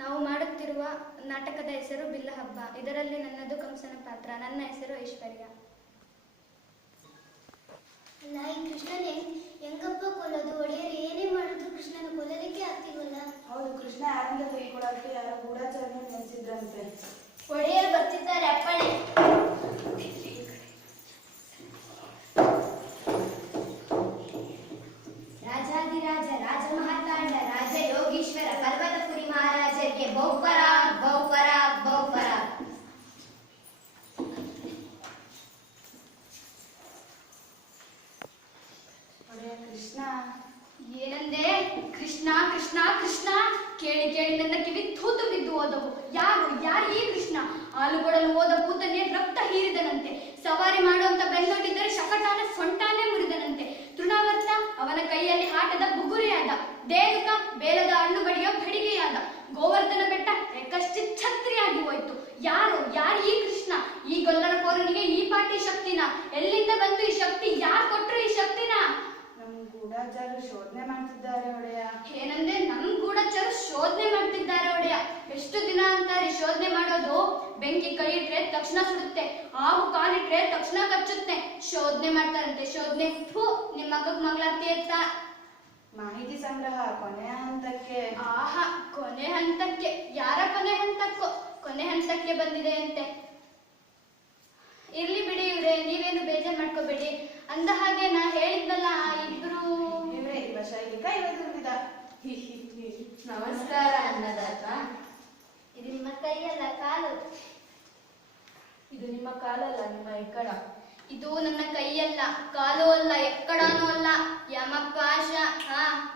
ನಾವು ಮಾಡುತ್ತಿರುವ ನಾಟಕದ ಹೆಸರು ಬಿಲ್ಲ ಹಬ್ಬ. ಇದರಲ್ಲಿ ನನ್ನದು ಕಂಸನ ಪಾತ್ರ. ನನ್ನ ಹೆಸರು ಐಶ್ವರ್ಯ. ಅಲ್ಲ, ಈ ಕೃಷ್ಣನ್ ಹೆಂಗಪ್ಪ ಕೊಲ್ಲೋದು? ಒಡೆಯರು ಏನೇ ಮಾಡಿದ್ರು ಕೃಷ್ಣನ ಕೊಲ್ಲಲಿಕ್ಕೆ ಆಗ್ತಿಲ್ವಲ್ಲ? ಹೌದು, ಕೃಷ್ಣ ಯಾರಿಂದ ಕೈಕೊಡಕ್ಕೆ ಯಾರೋ ಗೂಢಚಾರನ ನೆನೆಸಿದ್ರಂತೆ. ಒಡೆಯರು ಬರ್ತಿದ್ದಾರೆ, ಅಪ್ಪಣೆ. ರಾಜಾದಿರಾಜ ರಾಜ ಮಹಾತಾಂಡ ರಾಜ ಯೋಗೀಶ್ವರ ಪರ್ವತಪುರಿ ಮಹಾರಾಜರಿಗೆ ಬಹುಪರಾಗ್ ಬಹುಪರಾಗ್ ಬಹುಪರಾಗ್. ಕೃಷ್ಣ ಏನಂದೆ? ಕೃಷ್ಣ ಕೃಷ್ಣ ಕೃಷ್ಣ ಕೇಳಿ ಕೇಳಿ ನನ್ನ ಕಿವಿ ತೂತು ಬಿದ್ದು ಹೋದವು. ಯಾರು ಈ ಕೃಷ್ಣ? ಹಾಲುಗೊಡಲು ಹೋದ ಭೂತನೇ ರಕ್ತ ಹೀರಿದನಂತೆ. ಸವಾರಿ ಮಾಡುವಂತ ಬೆನ್ನೊಡ್ಡಿದ್ದರೆ ಶಕಟಾನ ಸೊಂಟಾನೆ ಮುರಿದನಂತೆ. ತೃಣಾವರ್ತ ಅವನ ಕೈಯಲ್ಲಿ ಆಟದ ಬುಗುರಿಯಾದ. ದೇಗುಕ ಬೇಲದ ಹಣ್ಣು ಬಡಿಯೋ ಬಡಿಗೆಯಾದ. ಗೋವರ್ಧನ ಬೆಟ್ಟ ಎಕ್ಕಷ್ಟಿ ಛತ್ರಿಯಾಗಿ ಹೋಯ್ತು. ಯಾರು ಈ ಕೃಷ್ಣ? ಈ ಗೊಲ್ಲರ ಕೋರನಿಗೆ ಈ ಪಾಟಿ ಶಕ್ತಿನ? ಎಲ್ಲಿಂದ ಬಂತು ಈ ಶಕ್ತಿ? ಯಾರು ಕೊಟ್ರು ಈ ಶಕ್ತಿನ? ಗೂಢಚಾರರು ಶೋಧನೆ ಮಾಡ್ತಿದ್ದಾರೆ ಒಡೆಯ. ಏನಂದ್ರೆ ನಮ್ ಗೂಢಚಾರರು ಶೋಧನೆ ಮಾಡ್ತಿದ್ದಾರೆ ಒಡೆಯ. ಎಷ್ಟು ದಿನ ಅಂತಾರೆ ಶೋಧನೆ ಮಾಡೋದು? ಬೆಂಕಿ ಕೈ ಇಟ್ರೆ ತಕ್ಷಣ ಸುಡುತ್ತೆ, ಹಾವು ಕಾಲಿಟ್ರೆ ತಕ್ಷಣ ಕಚ್ಚುತ್ತೆ. ಶೋಧನೆ ಮಾಡ್ತಾರಂತೆ ಶೋಧನೆ. ನಿಮ್ಮ ಮಗಗ್ ಮಂಗಳಾರತಿ ಎತ್ತ. ಮಾಹಿತಿ ಸಂಗ್ರಹ ಕೊನೆ ಹಂತಕ್ಕೆ. ಆಹಾ, ಕೊನೆ ಹಂತಕ್ಕೆ? ಯಾರ ಕೊನೆ ಹಂತಕ್ಕೋ? ಕೊನೆ ಹಂತಕ್ಕೆ ಬಂದಿದೆ ಅಂತೆ. ಇರ್ಲಿ ಬಿಡಿ ಇವ್ರೆ, ನೀವೇನು ಬೇಜಾರ್ ಮಾಡ್ಕೋಬೇಡಿ. ಅಂದ ಹಾಗೆ ನಾ ಹೇಳಿದ್ನಲ್ಲ, ಇಬ್ರು ಇವ್ರೆ ಇವ ಶೈಲಿಕ ಇವತ್ತು ವಿಧ. ನಮಸ್ಕಾರ ಅನ್ನದಾತ. ಇದು ನಿಮ್ಮ ಕೈಯಲ್ಲ, ಕಾಲು. ಇದು ನಿಮ್ಮ ಕಾಲಲ್ಲ, ನಿಮ್ಮ ಎಕ್ಕಡ. ಇದು ನನ್ನ ಕೈಯಲ್ಲ, ಕಾಲು ಅಲ್ಲ, ಎಕ್ಕಡನೂ ಅಲ್ಲ. ಯಮಪಾಶ.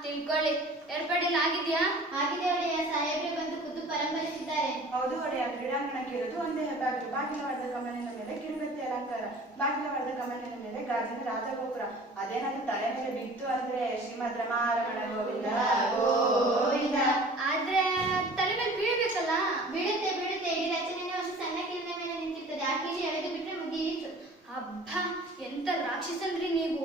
ತಿಳ್ಕೊಳ್ಳಿ. ಏರ್ಪಡಿಲಾಗಿದ್ಯಾ? ಆಗಿದೆ ಒಡೆಯ. ಸಾಹೇಬ್ರೆ ಬಂದು ಖುದ್ದು ಪರಂಪರಿಸಿದ್ದಾರೆ. ಹೌದು ಒಡೆಯ. ಕ್ರೀಡಾಂಗಣಕ್ಕೆ ಇರೋದು ಒಂದೇ ಹೆಬ್ಬಾಗಿಲು. ಬಾಗಿಲವಾಡದ ಕಮಲಿನ ಮೇಲೆ ಕಿರುಗತ್ತಿ ಅಲಂಕಾರ. ಬಾಗಿಲವಾಡದ ಕಮಲಿನ ಮೇಲೆ ಗಾಜಿನ ರಾಜಗೋಪುರ. ಅದೇನಾದ್ರೂ ತಲೆ ಮೇಲೆ ಬಿತ್ತು ಅಂದ್ರೆ ಶ್ರೀಮದ್ ರಮಾರಮಣ ಗೋವಿಂದ ಗೋವಿಂದ. ಆದ್ರೆ ತಲೆ ಮೇಲೆ ಬೀಳ್ಬೇಕಲ್ಲ? ಬೀಳುತ್ತೆ. ಇಡೀ ರಚನೆನೇ ಒಂದು ಸಣ್ಣ ಕಿರಿನ ಮೇಲೆ ನಿಂತಿರ್ತದೆ. ಆ ಕಿರಿ ಎಳೆದು ಬಿಟ್ರೆ ಮುಗಿಯಿತು. ಹಬ್ಬ, ಎಂತ ರಾಕ್ಷಸನ್ರಿ ನೀವು!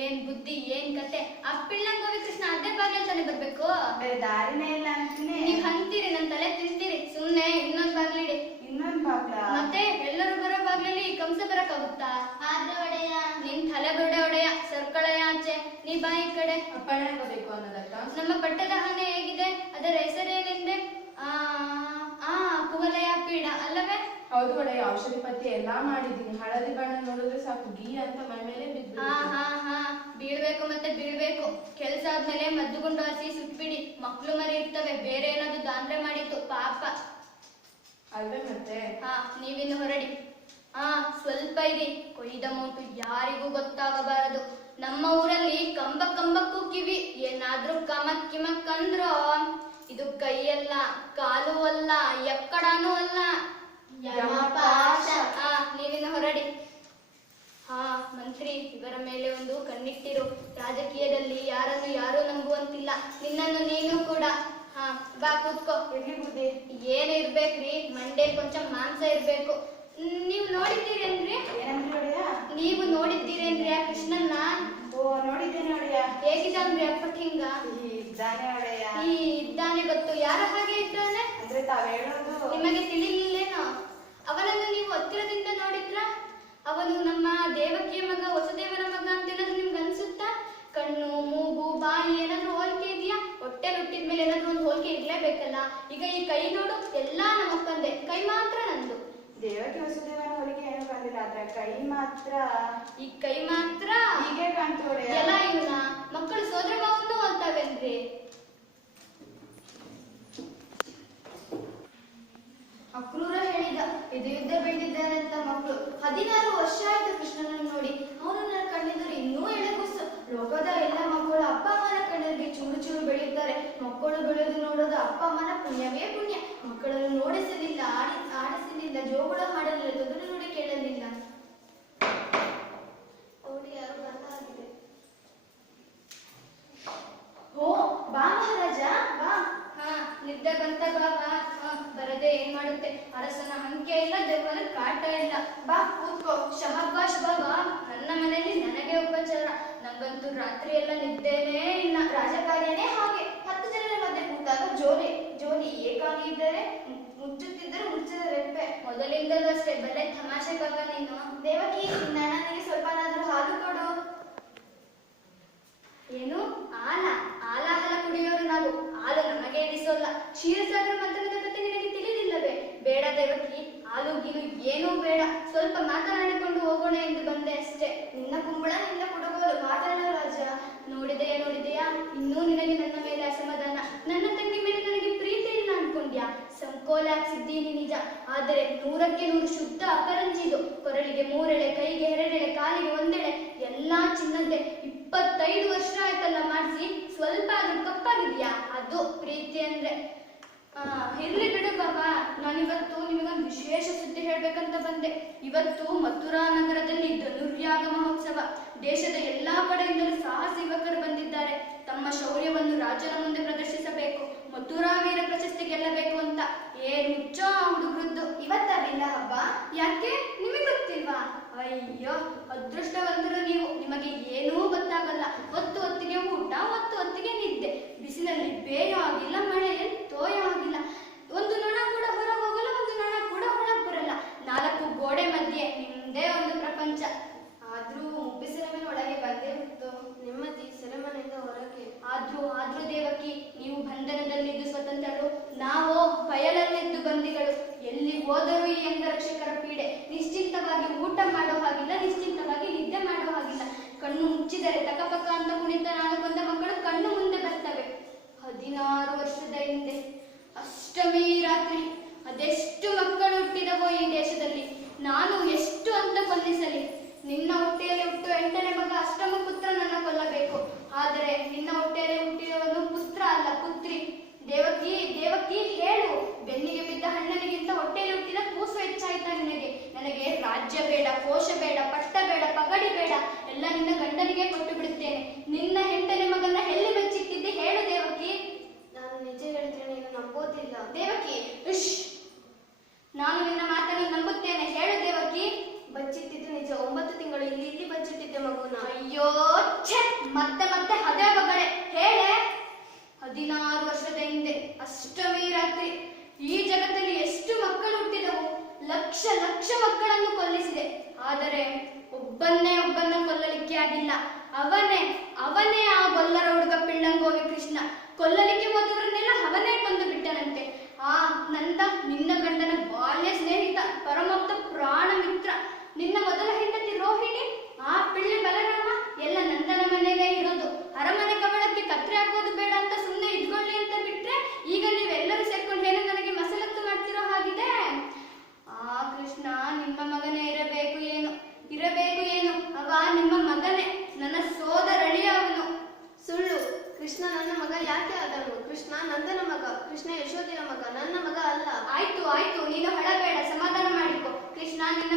ಏನ್ ಬುದ್ಧಿ, ಏನ್ ಕತೆ! ಆ ಪಿಳ್ಳಂಗೋವಿ ಕೃಷ್ಣ ಅದೇ ಬಾಗಿಲು ತಾನೇ ಬರ್ಬೇಕು? ಬೇರೆ ದಾರಿನೇ ಇಲ್ಲ ಅಂತೀನಿ. ನೀವ್ ಅಂತೀರಿ, ನನ್ ತಲೆ ತಿಂತೀರಿ. ಸುಮ್ನೆ ಇನ್ನೊಂದ್ ಬಾಗ್ಲಿಡಿ. ಇನ್ನೊಂದ್ ಬಾಗ್ಲ? ಮತ್ತೆ ಎಲ್ಲರೂ ಬರೋ ಬಾಗ್ಲಲ್ಲಿ ಕಂಸ ಬರಕ್ಕಾಗುತ್ತಾ? ಆದ್ರೆ ಒಡೆಯ, ನಿನ್ ತಲೆ ಬುರುಡೆ ಒಡೆಯ. ಸರ್ಕಳೆಯ ಆಚೆ. ನೀ ಬಾ ಈ ಕಡೆ. ಅಪ್ಪಣೆ ಆಗಬೇಕು ಅನ್ನೋದಕ್ಕ. ನಮ್ಮ ಪಟ್ಟದ ಆನೆ ಹೇಗಿದೆ? ಅದರ ಹೆಸರೇನೆಂದೆ? ಕುವಲಯ ಪೀಡ ಅಲ್ಲವೇ? ಹೌದು ಒಡೆಯ. ಔಷಧಿ ಪತ್ತಿ ಎಲ್ಲಾ ಮಾಡಿದ್ದೀನಿ. ಹಳದಿ ಬಣ್ಣ ನೋಡಿದ್ರೆ ಸಾಕು ಗೀ ಅಂತ ಮೈ ಮೇಲೆ ಬಿದ್ದು. ಬೀಳ್ಬೇಕು, ಮತ್ತೆ ಬೀಳ್ಬೇಕು. ಕೆಲ್ಸ ಆದ್ಮೇಲೆ ಮದ್ದುಗುಂಡು ಹಸಿ ಸುಟ್ಬಿಡಿ. ಮಕ್ಳು ಮರಿ ಇರ್ತವೆ. ಬೇರೆ ಏನಾದ್ರು ದಾಂದ್ರೆ ಮಾಡಿತ್ತು ಪಾಪ ಅಲ್ವೇ ಮತ್ತೆ? ನೀವಿನ್ನು ಹೊರಡಿ. ಸ್ವಲ್ಪ ಇರಿ. ಕೊಯ್ದ ಮೋಟು ಯಾರಿಗೂ ಗೊತ್ತಾಗಬಾರದು. ನಮ್ಮ ಊರಲ್ಲಿ ಕಂಬಕ್ಕೂ ಕಿವಿ. ಏನಾದ್ರೂ ಕಮಕ್ ಕಿಮಕ್ ಅಂದ್ರೋ ಇದು ಕೈಯಲ್ಲ, ಕಾಲು ಅಲ್ಲ, ಎಕ್ಕಡನೂ ಅಲ್ಲ. ಯಮಪಾಶ. ನೀವಿನ್ನು ಹೊರಡಿ. ಮಂತ್ರಿ, ಇವರ ಮೇಲೆ ಒಂದು ಕಣ್ಣಿಟ್ಟಿರು. ರಾಜಕೀಯದಲ್ಲಿ ಯಾರನ್ನು ಯಾರೂ ನಂಬುವಂತಿಲ್ಲ. ನಿನ್ನನ್ನು ನೀನು ಕೂಡ. ಬಾ ಕೂತ್ಕೋ. ಎಲ್ಲಿ ಬುದ್ಧಿ? ಏನ್ ಇರ್ಬೇಕ್ರಿ? ಮಂಡೆ ಕೊಂಚ ಮಾಂಸ ಇರ್ಬೇಕು. ನೀವು ನೋಡಿದ್ದೀರಿ ಅಂದ್ರಿ? ಏನಂದ್ರಿ ಒಡೆಯ? ನೀವು ನೋಡಿದ್ದೀರಿ ಅಂದ್ರಿ ಆ ಕೃಷ್ಣನ್ನ? ಓ, ನೋಡಿದ್ದೇನೆ ಒಡೆಯ. ಹೇಗಿದ್ದಾನ್ರಿ ಅಪ್ಪಟ್ಟಿಂಗ? ಇದ್ದಾನೆ ಒಡೆಯ. ಇದ್ದಾನೆ ಗೊತ್ತು. ಯಾರ ಹಾಗೆ ಇದ್ದಾನೆ ಅಂದ್ರೆ ತಾವ್ ಹೇಳೋದು ನಿಮಗೆ ತಿಳಿಲಿಲ್ಲೇನೋ? ಅವನನ್ನು ನೀವು ಹತ್ತಿರದಿಂದ ನೋಡಿದ್ರ? ಅವನು ನಮ್ಮ ದೇವಕಿಯ ಮಗ, ವಸುದೇವನ ಮಗ ಅಂತ ಏನಾದ್ರು ನಿಮ್ಗೆ ಅನ್ಸುತ್ತಾ? ಕಣ್ಣು, ಮೂಗು, ಬಾಯಿ ಏನಾದ್ರು ಹೋಲಿಕೆ ಇದೆಯಾ? ಹೊಟ್ಟೆ ಹುಟ್ಟಿದ ಮೇಲೆ ಏನಾದ್ರು ಒಂದು ಹೋಲಿಕೆ ಇರ್ಲೇಬೇಕಲ್ಲ. ಈಗ ಈ ಕೈ ನೋಡು, ಎಲ್ಲಾ ನಮ್ಮಪ್ಪಂದೆ. ಕೈ ಮಾತ್ರ ನಂದು. ದೇವಕಿ ವಸುದೇವನ ಹೋಲಿಕೆ ಏನು ಬಂದಿಲ್ಲ, ಆದ್ರೆ ಕೈ ಮಾತ್ರ. ಈ ಕೈ ಮಾತ್ರ ಹೀಗೆ ಕಾಣ್ತು ಒಡೆಯ. ಎಲ್ಲ ಇವನ ಮಕ್ಕಳು ಸೋದರ ಭಾವನ್ನೂ ಹೋಲ್ತಾವೇನ್ರಿ? ಅಕ್ರೂರ ಹೇಳಿದ, ಇದು ಯುದ್ಧ ಬೆಳೆದಿದ್ದಾರೆ ಅಂತ ಮಕ್ಕಳು. 16 ವರ್ಷ ಆಯ್ತು ಕೃಷ್ಣನನ್ನು ನೋಡಿ. ಅವನು ನನ್ನ ಕಣ್ಣಿದ್ರು ಇನ್ನೂ ಎಳೆಗುಸು. ಲೋಕದ ಎಲ್ಲ ಮಕ್ಕಳು ಅಪ್ಪ ಅಮ್ಮನ ಕಣ್ಣಲ್ಲಿ ಚೂರು ಚೂರು ಬೆಳೆಯುತ್ತಾರೆ. ಮಕ್ಕಳು ಬೆಳೆದು ನೋಡೋದು ಅಪ್ಪ ಅಮ್ಮನ ಪುಣ್ಯವೇ ಪುಣ್ಯ. ಮಕ್ಕಳನ್ನು ನೋಡಿಸಲಿಲ್ಲ, ಆಡಿಸಲಿಲ್ಲ, ಜೋಗುಳ ಹಾಡಲಿಲ್ಲ, ತೊದಲು ನುಡಿ ಕೇಳಲಿಲ್ಲ. ನೋಡಿ, ಯಾರು ಬರಲಾಗಿದೆ. ಓ, ಬಾ ಮಹಾರಾಜ, ಬಾ. ನಿದ್ದೆ ಬಂತ ಬಾ. ಬರದೆ ಏನ್ ಮಾಡುತ್ತೆ? ಅರಸನ ಅಂಕೆ ಇಲ್ಲ, ದೆವ್ವನ ಕಾಟ ಇಲ್ಲ. ಬಾ ಕೂತ್ಕೋ. ಶಹಬ್ಬಾಷ್ ಬಾ. ನನ್ನ ಮನೆಯಲ್ಲಿ ನನಗೆ ಉಪಚಾರ. ನಂಗಂತೂ ರಾತ್ರಿ ಎಲ್ಲ ನಿದ್ದೇನೇ ಇಲ್ಲ. ರಾಜಕಾರ್ಯನೇ ಹಾಗೆ. 10 ಜನರ ಮಧ್ಯೆ ಕೂತಾಗ ಜೋಲೆ ಜೋಲಿ ಏಕಾಗಿ ಇದ್ದರೆ ಮುಚ್ಚುತ್ತಿದ್ದರೆ ಮುಚ್ಚಿದ ರೆಪ್ಪೆ. ಮೊದಲಿಂದಲೂ ಅಷ್ಟೇ ಬಲ್ಲೆ ತಮಾಷೆ ಬಲ್ಲ ನೀನು. ದೇವಕಿ ನನಗೆ ಸ್ವಲ್ಪನಾದ್ರೂ ಹಾಲು ಕೊಡು. ಏನು ಹಾಲ ಹಾಲ ಕುಡಿಯೋರು ನಾವು. ಹಾಲು ನಮಗೆ ಇಡಿಸೋಲ್ಲ. ಕ್ಷೀರಸಾಗರ ಮಂಥನದ ಕಥೆ ನಿನಗೆ ತಿಳಿದಿಲ್ಲವೇ? ಬೇಡ ದೇವಕಿ, ಹಾಲು ಗೀಲು ಏನೂ ಬೇಡ. ಸ್ವಲ್ಪ ಮಾತನಾಡಿಕೊಂಡು ಹೋಗೋಣ ಎಂದು ಬಂದೆ ಅಷ್ಟೇ. ನಿನ್ನ ಕುಂಬಳ ನಿನ್ನ ಕುಡುಗೋಲು, ಮಾತಾಡೋ ರಾಜ. ನೋಡಿದೆಯಾ ಇನ್ನೂ ನಿನಗೆ ನನ್ನ ಮೇಲೆ ಅಸಮಾಧಾನ. ನನ್ನ ತಂಗಿ ಮೇಲೆ ನನಗೆ ಪ್ರೀತಿ ಇಲ್ಲ ಅನ್ಕೊಂಡ್ಯಾ? ಸಂಕೋಲ ಹಾಕ್ಸಿದ್ದೀನಿ ನಿಜ, ಆದರೆ 100ಕ್ಕೆ 100 ಶುದ್ಧ ಅಪರಂಜಿದು. ಕೊರಳಿಗೆ 3 ಎಳೆ, ಕೈಗೆ 2 ಎಳೆ, ಕಾಲಿಗೆ 1 ಎಳೆ, ಎಲ್ಲಾ ಚಿನ್ನದ್ದೆ. 25 ವರ್ಷ ಆಯ್ತಲ್ಲ ಮಾಡಿಸಿ, ಸ್ವಲ್ಪ ಆದ್ರೂ ಕಪ್ಪಾಗಿದ್ಯಾ? ಅದು ಪ್ರೀತಿ ಅಂದ್ರೆ. ಇರ್ಲಿ ಬಿಡು ಬಾಬಾ, ನಾನಿವತ್ತು ನಿಮಗೊಂದು ವಿಶೇಷ ಸುದ್ದಿ ಹೇಳ್ಬೇಕಂತ ಬಂದೆ. ಇವತ್ತು ಮಥುರಾ ನಗರದಲ್ಲಿ ಧನುರ್ಯಾಗ ಮಹೋತ್ಸವ. ದೇಶದ ಎಲ್ಲಾ ಕಡೆಯಿಂದಲೂ ಸಾಹಸಿ ಯುವಕರು ಬಂದಿದ್ದಾರೆ. ತಮ್ಮ ಶೌರ್ಯವನ್ನು ರಾಜನ ಮುಂದೆ ಪ್ರದರ್ಶಿಸಬೇಕು, ಮಥುರಾ ವೀರ ಪ್ರಶಸ್ತಿ ಗೆಲ್ಲಬೇಕು ಅಂತ. ಏನ್ ಹುಚ್ಚೋ ಆ ಹುಡುಗರದ್ದು. ಇವತ್ತ ಬಿಲ್ಲ ಹಬ್ಬ? ಯಾಕೆ ನಿಮಗೆ ಗೊತ್ತಿಲ್ವಾ? ಅಯ್ಯೋ ಅದೃಷ್ಟವಂತರು ನೀವು. ನಿಮಗೆ ಏನೂ ಗೊತ್ತಾಗಲ್ಲ. ಹೊತ್ತಿಗೆ ಊಟ, ಹೊತ್ತಿಗೆ ನಿದ್ದೆ. ಬಿಸಿಲಲ್ಲಿ ಬೇಯೋ ಆಗಿಲ್ಲ, ಮಳೆಯಲ್ಲಿ ತೋಯೋ ಆಗಿಲ್ಲ. ಒಂದು ನೊಣ ಕೂಡ ಹೊರಗೆ ಹೋಗಲ್ಲ, ಒಂದು ನೊಣ ಕೂಡ ಒಳಗೆ ಬರಲ್ಲ. 4 ಗೋಡೆ ಮಧ್ಯೆ ನಿಮ್ದೇ ಒಂದು ಪ್ರಪಂಚ. ಆದ್ರೂ ಮುಬ್ಬಿಸಿನ ಮೇಲೆ ಒಳಗೆ ಬಂದೇ ಹೊತ್ತು ನೆಮ್ಮದಿ ಸೆರೆಮನೆಯಿಂದ ಹೊರಗೆ. ಆದ್ರೂ ದೇವಕಿ, ನೀವು ಬಂಧನದಲ್ಲಿದ್ದು ಸ್ವತಂತ್ರರು, ನಾವು ಬಯಲಲ್ಲಿದ್ದು ಬಂದಿಗಳು. ಎಲ್ಲಿ ಹೋದರೂ ಈ ಅಂಗರಕ್ಷಕರ ಪೀಡೆ. ನಿಶ್ಚಿಂತವಾಗಿ ಊಟ ಮಾಡೋ ಹಾಗಿಲ್ಲ, ನಿಶ್ಚಿಂತವಾಗಿ ನಿದ್ದೆ ಮಾಡೋ ಹಾಗಿಲ್ಲ. ಕಣ್ಣು ಮುಚ್ಚಿದರೆ ತಕಪಕ ಅಂತ ಕುಣಿತ ನಾನು ಬಂದ ಮಕ್ಕಳು ಕಣ್ಣು ಮುಂದೆ ಬರ್ತವೆ. 16 ವರ್ಷದ ಹಿಂದೆ ಅಷ್ಟಮಿ ರಾತ್ರಿ ಅದೆಷ್ಟು ಮಕ್ಕಳು ಹುಟ್ಟಿದವೋ ಈ ದೇಶದಲ್ಲಿ. ನಾನು ಎಷ್ಟು ಅಂತ ಕೊಲ್ಲಿಸಲಿ? ನಿನ್ನ ಹೊಟ್ಟೆಯಲ್ಲಿ ಹುಟ್ಟು 8ನೇ ಮಗ ಅಷ್ಟಮ ಪುತ್ರ ನನ್ನ ಕೊಲ್ಲಬೇಕು. ಆದರೆ ನಿನ್ನ ಹೊಟ್ಟೆಯಲ್ಲಿ ಹುಟ್ಟಿದವನು ಪುತ್ರ ಅಲ್ಲ, ಪುತ್ರಿ. ದೇವಕಿ ಹೇಳು, ಬೆನ್ನಿಗೆ ಬಿದ್ದ ಹಣ್ಣನಿಗಿಂತ ಹೊಟ್ಟೆಯಲ್ಲಿ ಹುಟ್ಟಿದ ಕೂಸು ಹೆಚ್ಚಾಯ್ತಾ ನಿನಗೆ? ನನಗೆ ರಾಜ್ಯ ಬೇಡ, ಕೋಶ ಬೇಡ, ಪಟ್ಟ ಬೇಡ, ಪಗಡಿ ಬೇಡ, ಎಲ್ಲ ನಿನ್ನ ಗಂಡನಿಗೆ ಕೊಟ್ಟು ಬಿಡುತ್ತೇನೆ. ನಿನ್ನ 8ನೇ ಮಗನ ಎಲ್ಲಿ ಬಚ್ಚಿಟ್ಟಿದ್ದೆ ಹೇಳು ದೇವಕಿ. ನಾನು ನಿಜ ಹೇಳಿದ್ರೆ ನೀನು ನಂಬೋದಿಲ್ಲ. ದೇವಕಿ ಇಶ್, ನಾನು ನಿನ್ನ ಮಾತನ್ನು ನಂಬುತ್ತೇನೆ. ಹೇಳು ದೇವಕಿ. ಬಚ್ಚಿಟ್ಟಿದ್ದು ನಿಜ. 9 ತಿಂಗಳು ಇಲ್ಲಿ ಬಚ್ಚಿಟ್ಟಿದ್ದೆ ಮಗುನ. ಅಯ್ಯೋ ಛೆ, ಮತ್ತೆ ಅದೇ ಮಗಳೇ ಹೇಳೆ. 16 ವರ್ಷದ ಹಿಂದೆ ಅಷ್ಟಮಿ ರಾತ್ರಿ ಈ ಜಗತ್ತಲ್ಲಿ ಎಷ್ಟು ಮಕ್ಕಳು ಹುಟ್ಟಿದವು? ಲಕ್ಷ ಮಕ್ಕಳನ್ನು ಕೊಲ್ಲಿಸಿದೆ. ಆದರೆ ಒಬ್ಬನ್ನ ಕೊಲ್ಲಲಿಕ್ಕೆ ಆಗಿಲ್ಲ. ಅವನೇ ಆ ಗೊಲ್ಲರ ಹುಡುಗ ಪಿಳ್ಳಂಗೋವಿ ಕೃಷ್ಣ. ಕೊಲ್ಲಲಿಕ್ಕೆ ಹೋದವರನ್ನೆಲ್ಲ ಅವನೇ ಕೊಂದು ಬಿಟ್ಟನಂತೆ. ನಿನ್ನ ಗಂಡನ ಬಾಲ್ಯ ಸ್ನೇಹಿತ, ಪರಮೋಕ್ತ ಪ್ರಾಣ ಮಿತ್ರ, ನಿನ್ನ ಮೊದಲ ಹೆಂಡತಿ ರೋಹಿಣಿ, ಆ ಪಿಳ್ಳಿ ಬಲರಾಮ ಎಲ್ಲ ನಂದನ ಮನೆಯಲ್ಲೇ ಇರೋದು. ಅರಮನೆ ಕವಳಕ್ಕೆ ಕತ್ರೆ ಹಾಕೋದು ಬೇಡ ಅಂತ ಸುಮ್ಮನೆ ಇದ್ಕೊಳ್ಳಿ ಅಂತ ಬಿಟ್ರೆ, ಈಗ ನೀವೆಲ್ಲರೂ ಸೇರ್ಕೊಂಡು ಏನೋ ನನಗೆ ಮಸಲತ್ತು ಮಾಡ್ತಿರೋ ಹಾಗಿದೆ. ಆ ಕೃಷ್ಣ ನಿಮ್ಮ ಮಗನೇ ಇರಬೇಕು ಏನು? ಅವ ನಿಮ್ಮ ಮಗನೇ, ನನ್ನ ಸೋದರಳಿಯ ಅವನು. ಸುಳ್ಳು. ಕೃಷ್ಣ ನನ್ನ ಮಗ ಯಾಕೆ ಆದನು? ಕೃಷ್ಣ ನಂದನ ಮಗ, ಕೃಷ್ಣ ಯಶೋಧಿನ ಮಗ, ನನ್ನ ಮಗ ಅಲ್ಲ. ಆಯ್ತು, ನೀನು ಹಳಬೇಡ, ಸಮಾಧಾನ ಮಾಡಿಕೊ. ಕೃಷ್ಣ ನಿನ್ನ